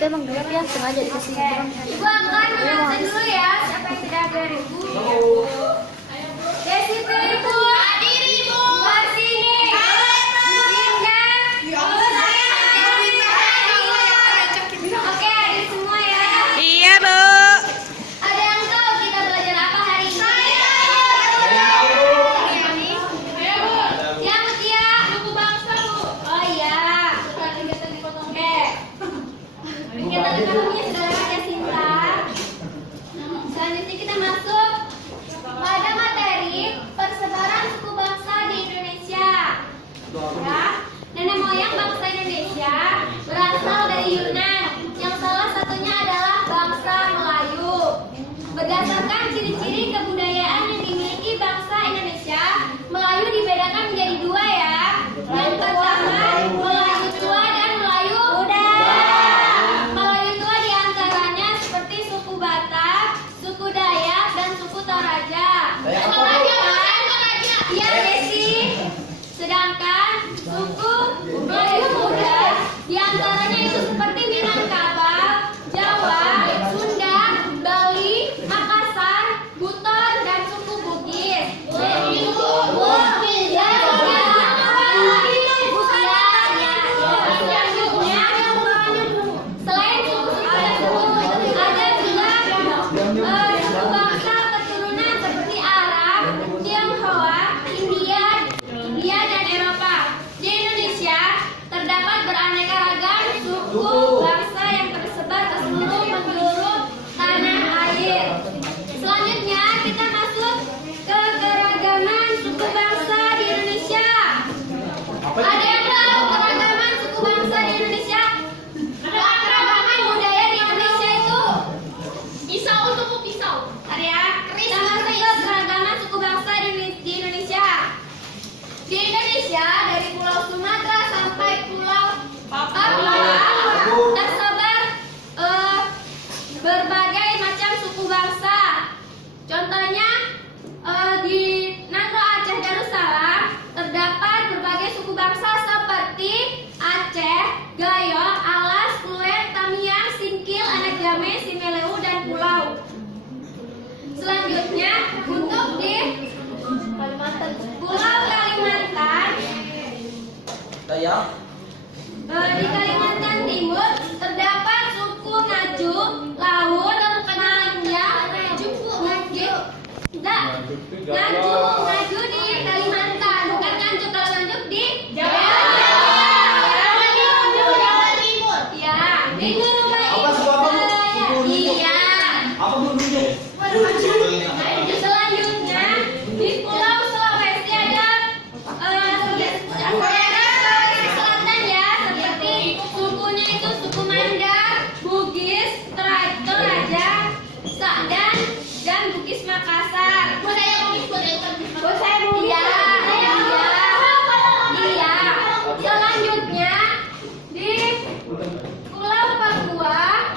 itu emang gelap ya, sengaja dikasih terang. Ibu angkat mengaten dulu ya, siapa yang tidak hadir ibu? Desi ibu. Hadir ibu. Marsini. Linda. Oke, hadir semua ya. Iya, Bu. Ada yang tahu kita belajar apa hari ini? Yang Mutia. Suku bangsa, Bu. Oh iya. Oke. Kita punya saudara Yasinta. Selanjutnya kita masuk pada materi persebaran suku bangsa di Indonesia. Ya, nenek moyang bangsa Indonesia berasal dari Yunan, yang salah satunya adalah bangsa Melayu. Berdasarkan ciri-ciri kebudayaan yang dimiliki bangsa Indonesia, Melayu dibedakan menjadi dua ya. Yang pertama, Melayu tua dan Melayu muda. Melayu tua diantaranya seperti suku Batak, suku Dayak, dan suku Toraja. Iya, Desi. Sedangkan suku Melayu muda diantaranya itu seperti Minangkabau, Jawa, Sunda, Bali, Makassar, Buton, dan suku Bugis. Selain suku-suku tersebut, ada juga suku bangsa keturunan seperti Arab, Tionghoa, India, dan Eropa. Di Indonesia terdapat beraneka ragam suku bangsa yang tersebar ke seluruh penjuru tanah air. Selanjutnya kita masuk ke keragaman suku bangsa di Indonesia. Ada yang tahu keragaman suku bangsa di Indonesia? Keragaman budaya di Indonesia itu pisau untuk pisau. Arya, kita masuk ke keragaman suku bangsa di Indonesia. Di Indonesia dari Pulau Sumatera sampai Pulau Papua tersebar berbagai macam suku bangsa. Contohnya di Nagro Aceh Darussalam terdapat berbagai suku bangsa seperti Aceh, Gayo, Alas, Kluwen, Tamiang, Singkil, Anak Jame, Simeleu, dan Pulau. Selanjutnya untuk di Pulau Kalimantan, di Kalimantan Timur terdapat suku Ngaju, Laut, Ngaju di Kalimantan, bukan Nganjuk. Kalau Nganjuk di Jawa Timur. Ya, di selanjutnya di Pulau Sulawesi ada selatan ya, seperti sukunya itu suku Mandar, Bugis, Toraja, Sakdan, dan Bugis Makassar. Saya Bugis. Iya. Selanjutnya di Pulau Papua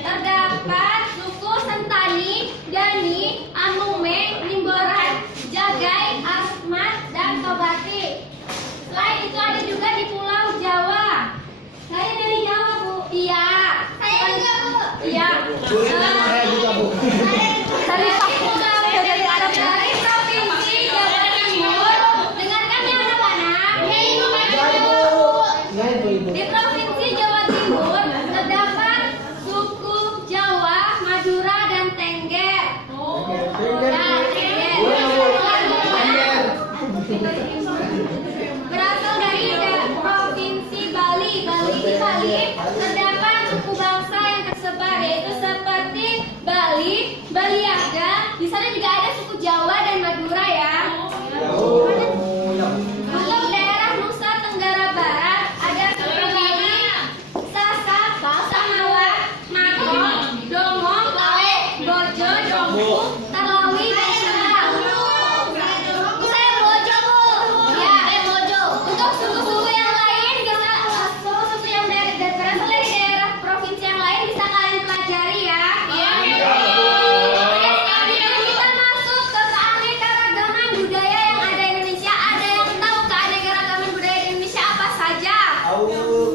terdapat suku Sentani, Dani, Amume, Limboran, Jagai, Asmat, dan Tobati. Selain itu ada juga di Pulau Jawa. Saya dari Jawa, Bu. Iya. Saya juga, Bu. Iya. Saya juga, Bu. Dari Provinsi Jawa Timur. Dengarkan ya anak-anak. Di Provinsi Jawa Timur terdapat suku Jawa, Madura, dan Tengger. Nah, Tengger. Berasal dari Provinsi Bali. Di Bali terdapat suku bangsa yang tersebar, yaitu seperti Bali, Baliaga. Di sana juga ada suku Jawa dan Madura ya. Untuk daerah Nusa Tenggara Barat ada suku Bali, Sasak, Samawat, Mato, Dongo, Lawe, Bojo, Dompu, Talawi, dan Sunda. Saya Bojo, Bu. Ya, Bojo. Untuk suku-suku yang lain suku-suku yang berasal dari daerah provinsi yang lain bisa kalian pelajari ya. Oke, sekarang kita masuk ke keanekaragaman budaya yang ada di Indonesia. Ada yang tahu keanekaragaman budaya di Indonesia apa saja?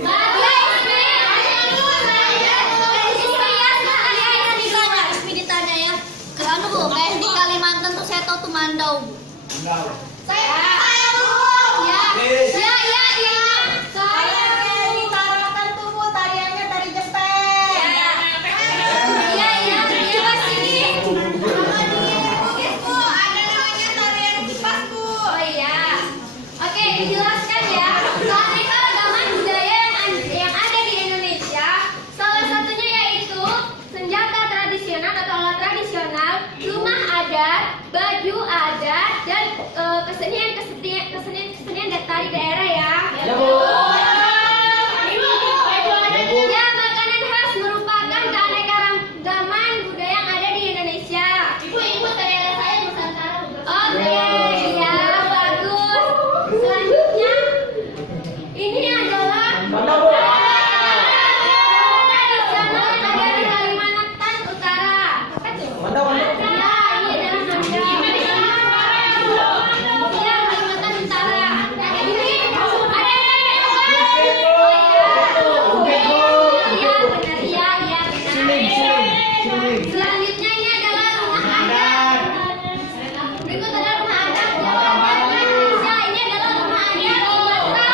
Bagian ini. Mana, Bu? Tradisional negara Kalimantan Utara. Apa tuh? Mana, mana? Ya, ini adalah Sunda. Ya, Kalimantan Utara. Ini ada iya, benar. Iya, iya, Siling, benar. siling. Selanjutnya ini adalah rumah adat. Berikut adalah rumah adat Jawa dan Indonesia. Ini adalah rumah adat Sumatera.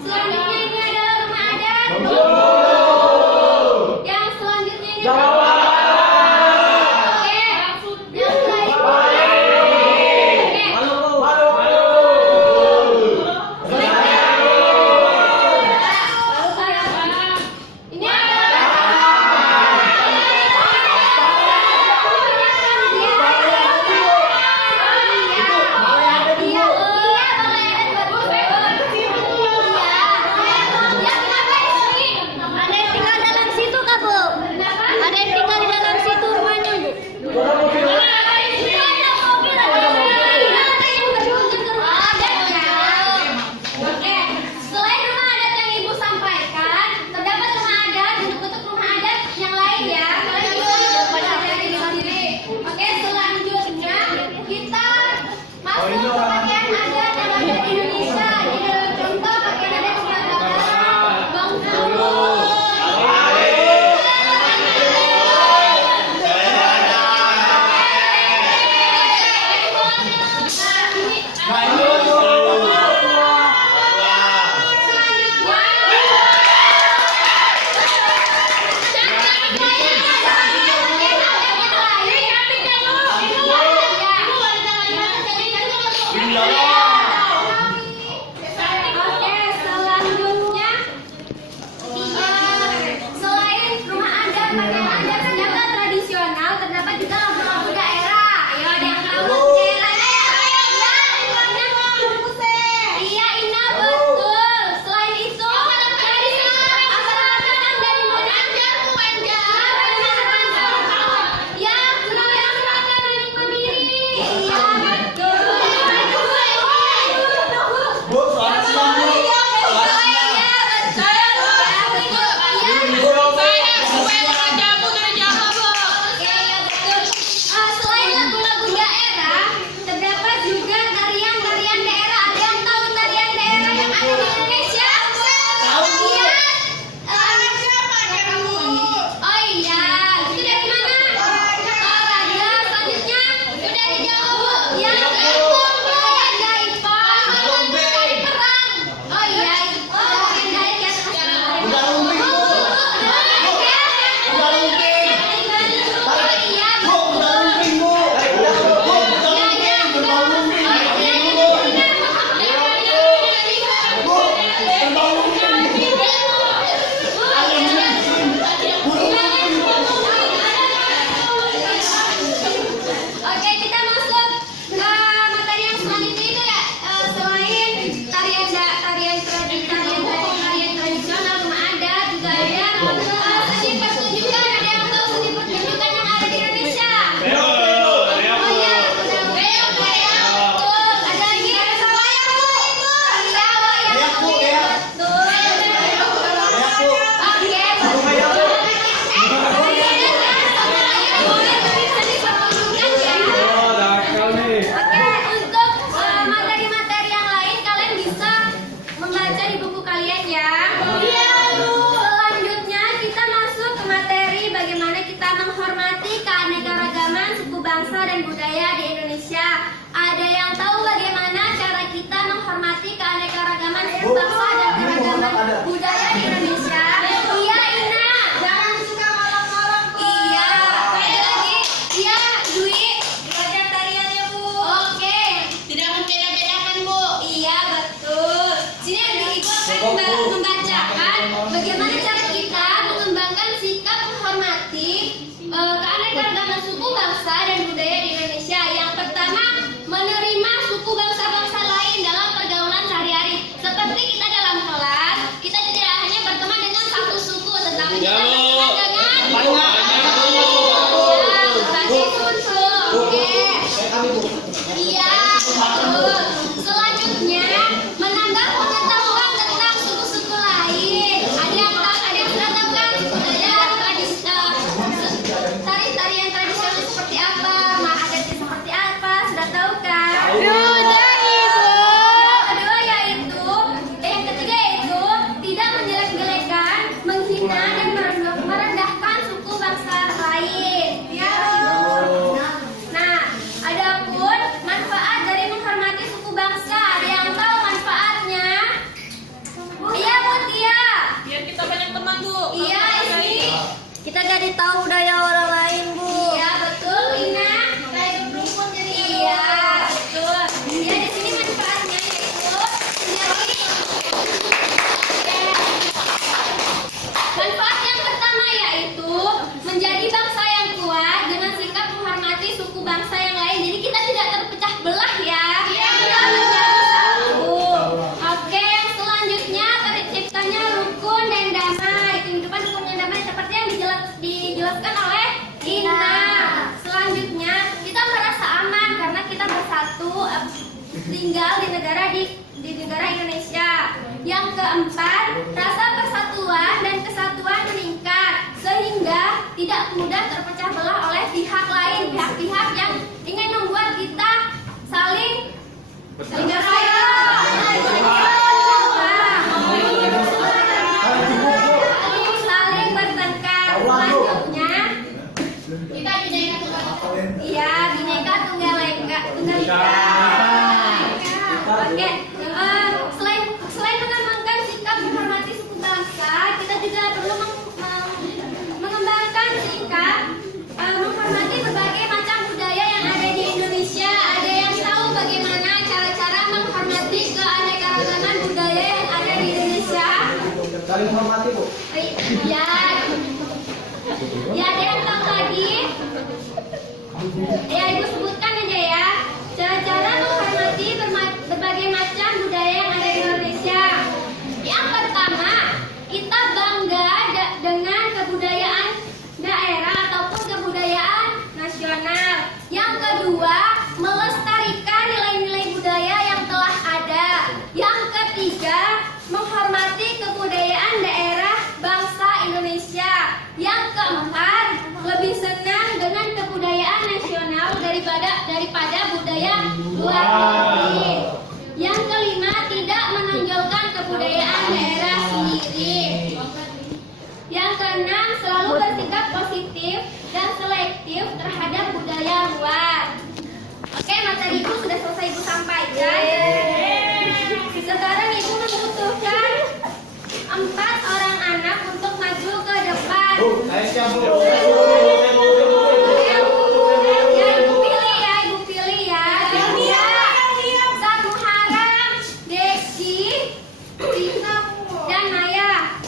Selanjutnya ini adalah rumah adat. Yang selanjutnya ini Jawa. Oke. Yang selanjutnya. Oke. Ini ada yang tinggal dalam situ kak Bu? Ada yang tinggal di dalam situ rumahnya Bu? Oke, selain rumah adat yang Ibu sampaikan, terdapat rumah adat, bentuk-bentuk rumah adat yang lain ya. Kalian bisa pelajari sendiri. Oke, selanjutnya kita masuk ke pakaian adat yang ada di Indonesia. Ini adalah contoh pakaian adat keberagaman Bengkulu. Oke, selanjutnya selain rumah adat, pakaian adat, senjata tradisional, terdapat juga lagu-lagu daerah. Ayo, ada yang tahu daerahnya? Iya, Ina, betul. Selain itu, asal-asalan dari mana? Ya, yang seragam Mandiri. Iya, betul. Bu, selamat siang, Bu. Selain lagu-lagu daerah, terdapat juga tarian-tarian daerah. Ada yang tahu tarian daerah yang ada di Indonesia? Iya. Oh iya, itu dari mana? Olahraga. Selanjutnya dari Jawa. Yang Jaipong. Tari perang. Oh iya, itu yang dari atas. Udah lumping, Bu. Udah lumping. Oh iya, Bu, udah lumping, Bu. Bu, udah lumping. Bu, udah lumping. Oke, kita masuk ke materi yang selanjutnya itu ya. Selain tarian tradisional rumah adat juga ada seni pertunjukan. Ada yang tahu seni pertunjukan yang ada di Indonesia? Oh iya, betul. Ada lagi? Iya, wayang kulit. Betul. Oke, untuk materi-materi yang lain kalian bisa membaca di buku kalian ya. Selanjutnya kita masuk ke materi bagaimana kita menghormati keanekaragaman suku bangsa dan budaya di Indonesia. Ada yang tahu bagaimana cara kita menghormati keanekaragaman suku bangsa dan keragaman budaya di Indonesia? Iya, Ina. Jangan suka malam-malam. Iya. Ada lagi? Iya, Dwi. Belajar tariannya, Bu. Oke. Tidak membeda-bedakan, Bu. Iya, betul. Sini ada Ibu akan membacakan bagaimana cara kita mengembangkan sikap menghormati keanekaragaman suku bangsa dan budaya di Indonesia. Yang pertama, menerima suku bangsa-bangsa lain dalam pergaulan sehari-hari. Seperti kita dalam kelas, kita tidak hanya berteman dengan satu suku, tetapi kita berteman dengan berbagai suku. Oke. Iya, betul. Selanjutnya, menambah pengetahuan tinggal di negara Indonesia. Yang keempat, rasa persatuan dan kesatuan meningkat sehingga tidak mudah terpecah belah oleh pihak lain, pihak-pihak yang ingin membuat kita saling bertengkar. Selanjutnya, kita Bhinneka Tunggal Ika. Oke, selain mengembangkan sikap menghormati suku bangsa, kita juga perlu mengembangkan sikap menghormati berbagai macam budaya yang ada di Indonesia. Ada yang tahu bagaimana cara-cara menghormati keanekaragaman budaya yang ada di Indonesia? Saling hormati, Bu. Ya, ada yang tahu lagi? Ya, Ibu sebutkan aja ya. Cara-cara menghormati berbagai macam budaya yang ada di Indonesia. Yang pertama, kita bangga dengan kebudayaan daerah ataupun kebudayaan nasional. Yang kedua, melestarikan nilai-nilai budaya yang telah ada. Yang ketiga, menghormati kebudayaan daerah bangsa Indonesia. Yang keempat, lebih senang dengan kebudayaan nasional daripada budaya luar negeri. Yang kelima, tidak menonjolkan kebudayaan daerah sendiri. Yang keenam, selalu bersikap positif dan selektif terhadap budaya luar. Oke, materi Ibu sudah selesai Ibu sampaikan. Sekarang Ibu membutuhkan 4 orang anak untuk maju ke depan. Saya siap, Bu. Ibu pilih ya. Satu Haram, Desi, Rina, dan Naya.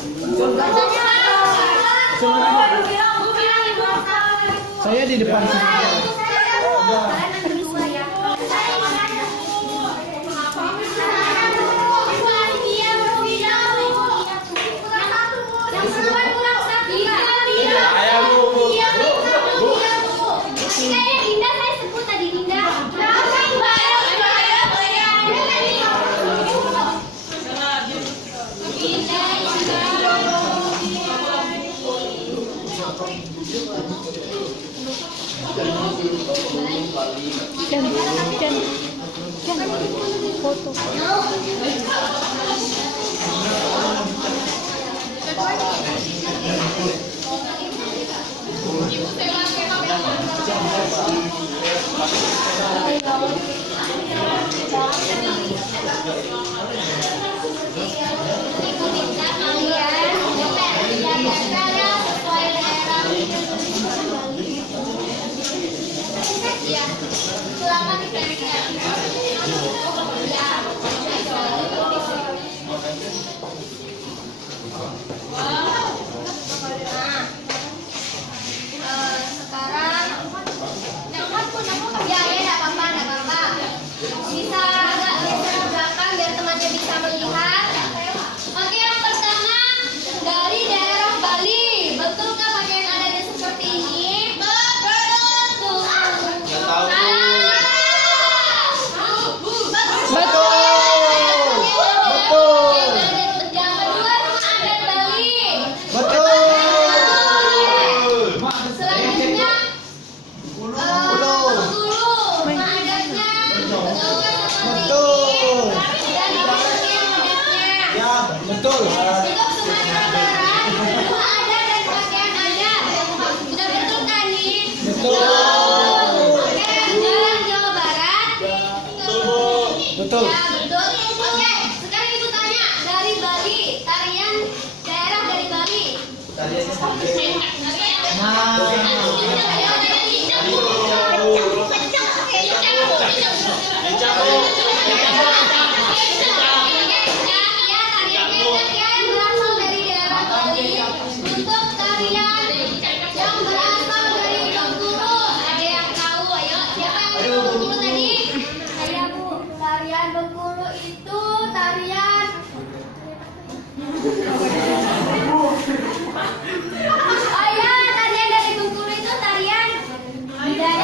Saya di depan sini. Foto. Betul. Untuk Sumatera Barat, benua ada dan pakaian ada. Sudah betul kan nih? Betul. Oke, jalan Jawa Barat. Betul. Ya, betul. Oke, sekarang Ibu tanya dari Bali, tarian daerah dari Bali. Untuk tarian yang berasal dari Bengkulu, ada yang tahu? Ayo, siapa yang dari Bengkulu tadi? Saya Bu. Tarian Bengkulu itu tarian. Oh ya, tarian dari Bengkulu itu tarian budaya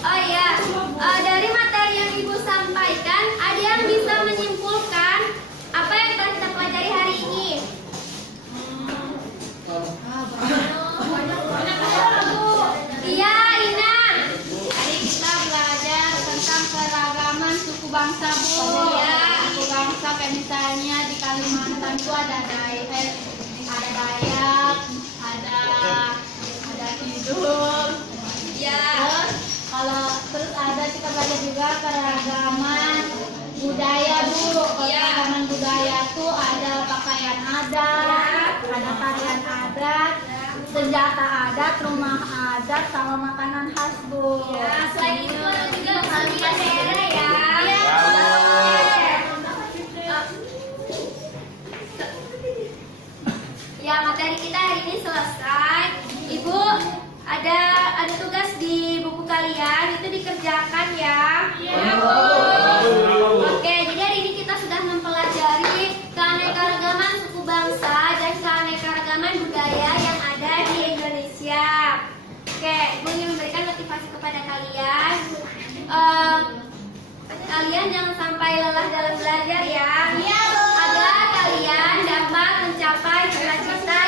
Oh iya, dari materi yang Ibu sampaikan, ada yang bisa menyimpulkan apa yang telah kita pelajari hari ini? Iya, Ina. Tadi kita belajar tentang keragaman suku bangsa, Bu. Iya. Suku bangsa kayak misalnya di Kalimantan itu ada Dayak, ada Kidul. Iya. Terus ada kita belajar juga keragaman budaya, Bu. Iya. Keragaman budaya itu ada pakaian adat, ada tarian adat, senjata adat, rumah adat, sama makanan khas, Bu. Ya, selain itu ada juga kesenian daerah ya. Iya. Ya, materi kita hari ini selesai. Ibu, ada tugas di buku kalian, itu dikerjakan ya. Iya, Bu. Oke, jadi hari ini kita sudah mempelajari keanekaragaman suku bangsa dan keanekaragaman budaya yang ada di Indonesia. Oke, Ibu ingin memberikan motivasi kepada kalian. Kalian jangan sampai lelah dalam belajar ya. Iya, Bu. Agar kalian dapat mencapai cita-cita